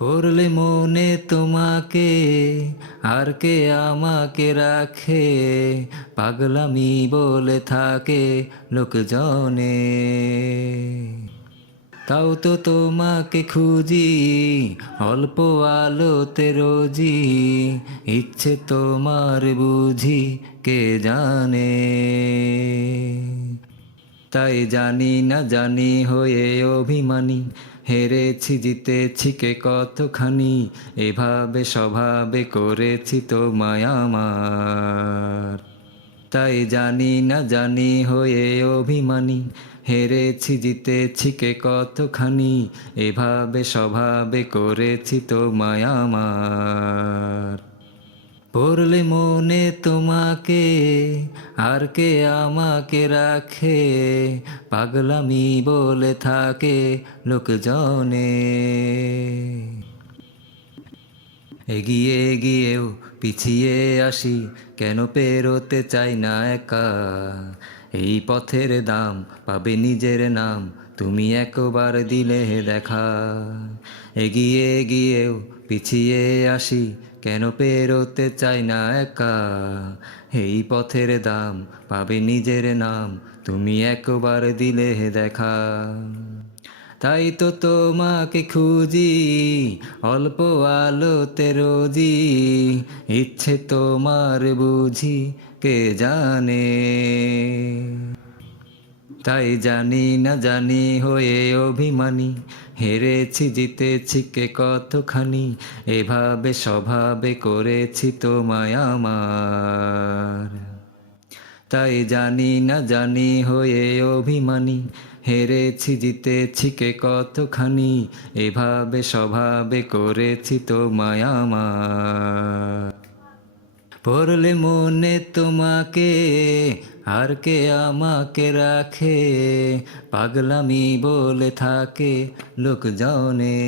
পড়লে মনে তোমাকে আর কে আমাকে রাখে, পাগলামি বলে থাকে লোকজনে। তাও তো তোমাকে খুঁজি অল্প আলোতে রোজি, ইচ্ছে তোমার বুঝি কে জানে। তাই জানি না জানি হয়ে অভিমানী, হেরেছি জিতেছি কে কতখানি, এভাবে স্বভাবে করেছি তোমায় আমার। তাই জানি না জানি হয়ে অভিমানী, হেরেছি জিতেছি কে কতখানি, এভাবে স্বভাবে করেছি তোমায় আমার। পড়লে মনে তোমাকে আর কে আমাকে রাখে, পাগলামি বলে থাকে লোকজনে। এগিয়ে গিয়েও পিছিয়ে আসি, কেন পেরোতে চাই না একা। এই পথের দাম পাবে নিজের নাম, তুমি একবার দিলে দেখা। এগিয়ে গিয়েও পিছিয়ে আসি, কেন পেরোতে চাই না একা। এই পথের দাম পাবে নিজের নাম, তুমি একবার দিলে দেখা। তাই তো তোমাকে খুঁজি অল্প আলোতে রোজি, ইচ্ছে তোমার বুঝি কে জানে। তাই জানি না জানি হয়ে অভিমানী, হেরেছি জিতেছি কে কতখানি, এভাবে স্বভাবে করেছি তোমায় আমার। তাই জানি না জানি হয়ে অভিমানী, হেরেছি জিতেছি কে কতখানি, এভাবে স্বভাবে করেছি তোমায় আমার। পড়লে মনে তোমাকে আর কে আমাকে রাখে, পাগলামি বলে থাকে লোকজনে।